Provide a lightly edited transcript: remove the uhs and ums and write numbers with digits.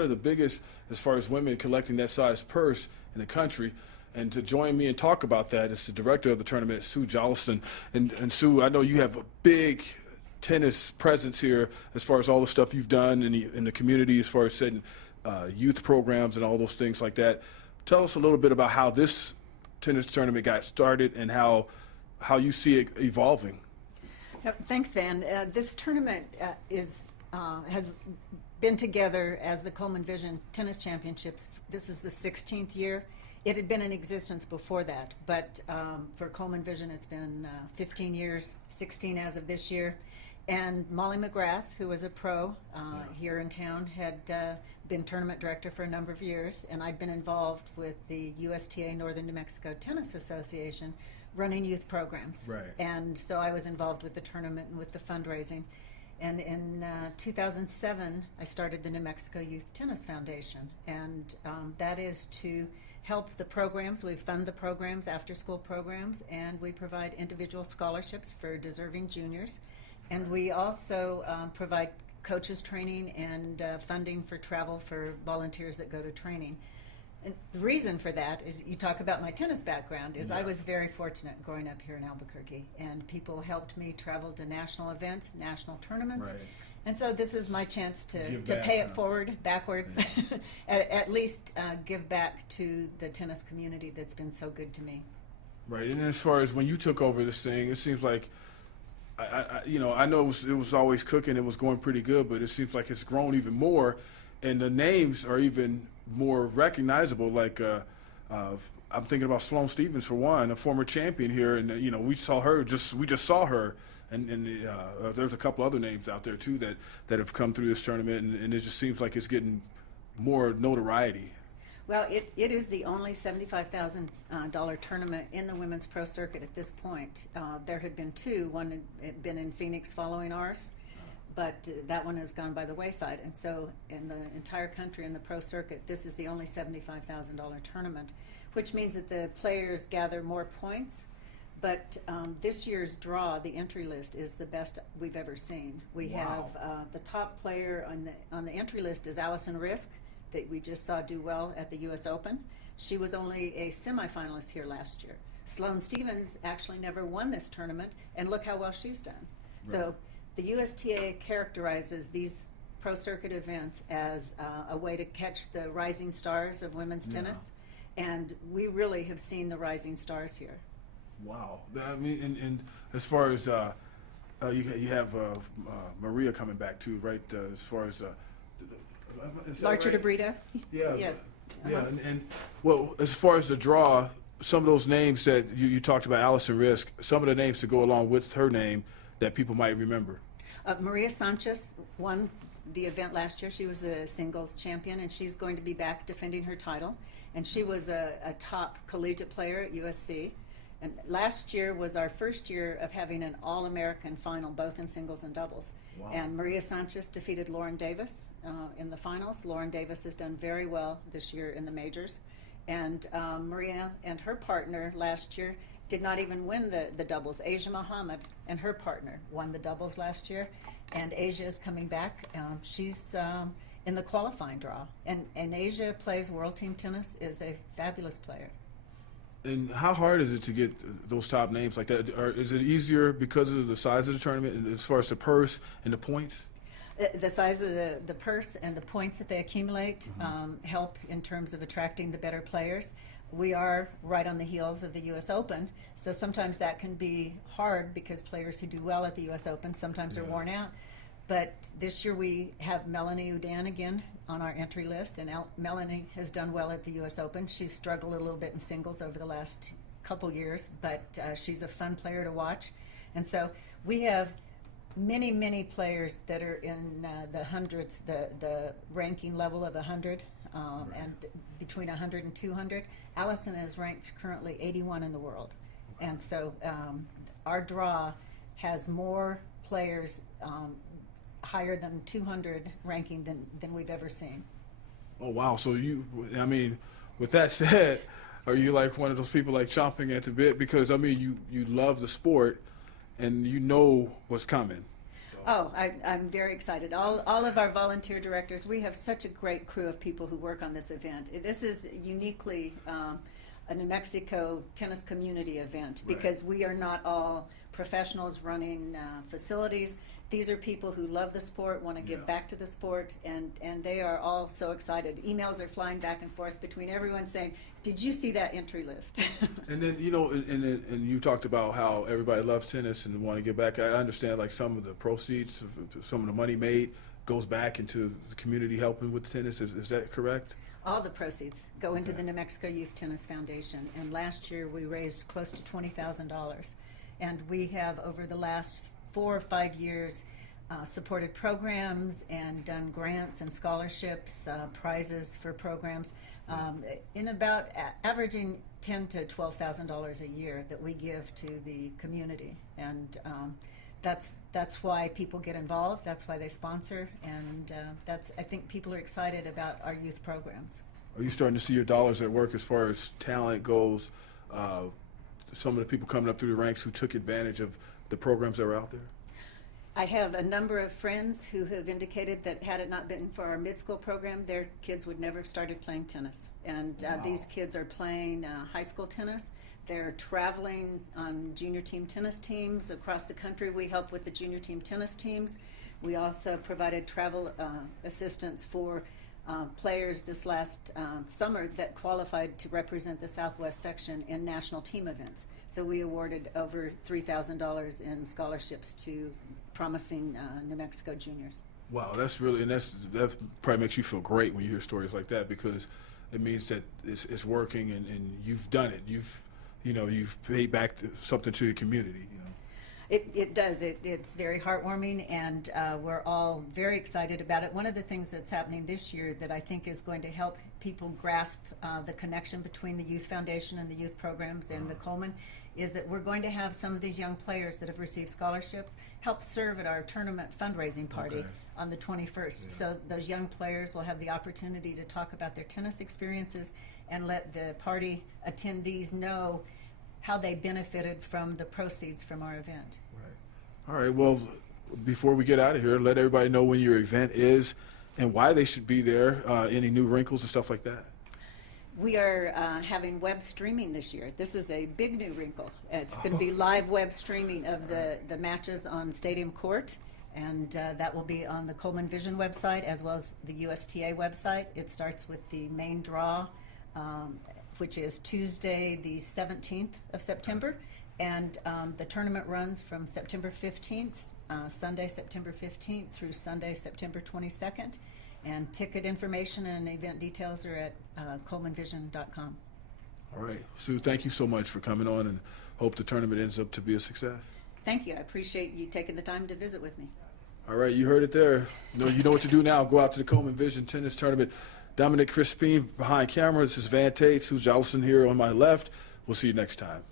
one of the biggest as far as women collecting that size purse in the country. And to join me and talk about that is the director of the tournament, Sue Jolleston. And Sue, I know you have a big tennis presence here as far as all the stuff you've done in the community, as far as setting youth programs and all those things like that. Tell us a little bit about how this tennis tournament got started and how you see it evolving. Thanks, Van. This tournament has been together as the Coleman Vision Tennis Championships. This is the 16th year. It had been in existence before that, but for Coleman Vision it's been 15 years, 16 as of this year. And Molly McGrath, who was a pro here in town, had been tournament director for a number of years, and I'd been involved with the USTA Northern New Mexico Tennis Association running youth programs. Right. And so I was involved with the tournament and with the fundraising. And in 2007, I started the New Mexico Youth Tennis Foundation, and that is to help the programs. We fund the programs, after-school programs, and we provide individual scholarships for deserving juniors. And we also provide coaches training and funding for travel for volunteers that go to training. And the reason for that is, you talk about my tennis background, is I was very fortunate growing up here in Albuquerque, and people helped me travel to national events, national tournaments. Right. And so this is my chance to back, pay it forward, backwards, at least give back to the tennis community that's been so good to me. Right, and as far as when you took over this thing, it seems like, I know it was always cooking, it was going pretty good, but it seems like it's grown even more, and the names are even more recognizable. Like I'm thinking about Sloane Stephens for one, a former champion here, and we saw her. We just saw her, and there's a couple other names out there too that have come through this tournament, and it just seems like it's getting more notoriety. Well, it is the only $75,000 tournament in the women's pro circuit at this point. There had been two. One had been in Phoenix following ours, but that one has gone by the wayside. And so in the entire country in the pro circuit, this is the only $75,000 tournament, which means that the players gather more points. But this year's draw, the entry list, is the best we've ever seen. We have the top player on the entry list is Allison Risk, that we just saw do well at the U.S. Open. She was only a semifinalist here last year. Sloane Stephens actually never won this tournament, and look how well she's done. Right. So the USTA characterizes these pro circuit events as a way to catch the rising stars of women's tennis, and we really have seen the rising stars here. Wow. I mean, and as far as you have Maria coming back too, right? As far as Larcher right? DeBrito? Yeah. Yes. Yeah, and well, as far as the draw, some of those names that you talked about, Allison Risk, some of the names to go along with her name that people might remember. Maria Sanchez won the event last year. She was the singles champion, and she's going to be back defending her title. And she was a top collegiate player at USC. And last year was our first year of having an All-American final, both in singles and doubles. Wow. And Maria Sanchez defeated Lauren Davis in the finals. Lauren Davis has done very well this year in the majors. And Maria and her partner last year did not even win the doubles. Asia Muhammad and her partner won the doubles last year. And Asia is coming back. She's in the qualifying draw. And Asia plays world team tennis, is a fabulous player. And how hard is it to get those top names like that? Or is it easier because of the size of the tournament, and as far as the purse and the points? The size of the purse and the points that they accumulate help in terms of attracting the better players. We are right on the heels of the U.S. Open, so sometimes that can be hard because players who do well at the U.S. Open sometimes are worn out. But this year we have Melanie Udan again on our entry list, and Melanie has done well at the U.S. Open. She's struggled a little bit in singles over the last couple years, but she's a fun player to watch. And so we have many, many players that are in the hundreds, the ranking level of 100, and between 100 and 200. Allison is ranked currently 81 in the world. And so our draw has more players higher than 200 ranking than we've ever seen. Oh, wow. So I mean, with that said, are you like one of those people like chomping at the bit? Because, I mean, you love the sport and you know what's coming. So. Oh, I'm very excited. All of our volunteer directors, we have such a great crew of people who work on this event. This is uniquely a New Mexico tennis community event because we are not all professionals running facilities. These are people who love the sport, want to give back to the sport, and they are all so excited. Emails are flying back and forth between everyone saying, "Did you see that entry list?" And then, you know, and you talked about how everybody loves tennis and want to give back. I understand, like, some of the proceeds, some of the money made goes back into the community helping with tennis. Is that correct? All the proceeds go into the New Mexico Youth Tennis Foundation, and last year we raised close to $20,000. And we have, over the last 4 or 5 years, supported programs and done grants and scholarships, prizes for programs, in about averaging $10,000 to $12,000 a year that we give to the community. And that's why people get involved. That's why they sponsor, and I think people are excited about our youth programs. Are you starting to see your dollars at work as far as talent goes? Some of the people coming up through the ranks who took advantage of the programs that were out there? I have a number of friends who have indicated that had it not been for our mid-school program, their kids would never have started playing tennis. And these kids are playing high school tennis. They're traveling on junior team tennis teams across the country. We help with the junior team tennis teams. We also provided travel assistance for players this last summer that qualified to represent the Southwest section in national team events. So we awarded over $3,000 in scholarships to promising New Mexico juniors. Wow, that's really, and that probably makes you feel great when you hear stories like that, because it means that it's working and you've done it. You've paid back something to your community. It does. It's very heartwarming, and we're all very excited about it. One of the things that's happening this year that I think is going to help people grasp the connection between the Youth Foundation and the youth programs and the Coleman is that we're going to have some of these young players that have received scholarships help serve at our tournament fundraising party on the 21st. Yeah. So those young players will have the opportunity to talk about their tennis experiences and let the party attendees know how they benefited from the proceeds from our event. Right. All right. Well, before we get out of here, let everybody know when your event is and why they should be there, any new wrinkles and stuff like that. We are having web streaming this year. This is a big new wrinkle. It's going to be live web streaming of the matches on Stadium Court, and that will be on the Coleman Vision website as well as the USTA website. It starts with the main draw, which is Tuesday the 17th of September, and the tournament runs from September 15th, Sunday September 15th through Sunday September 22nd. And ticket information and event details are at colemanvision.com. All right. Sue, thank you so much for coming on, and hope the tournament ends up to be a success. Thank you. I appreciate you taking the time to visit with me. All right. You heard it there. You know what to do now. Go out to the Coleman Vision Tennis Tournament. Dominic Crispin behind camera. This is Van Tate. Sue Jolleston here on my left. We'll see you next time.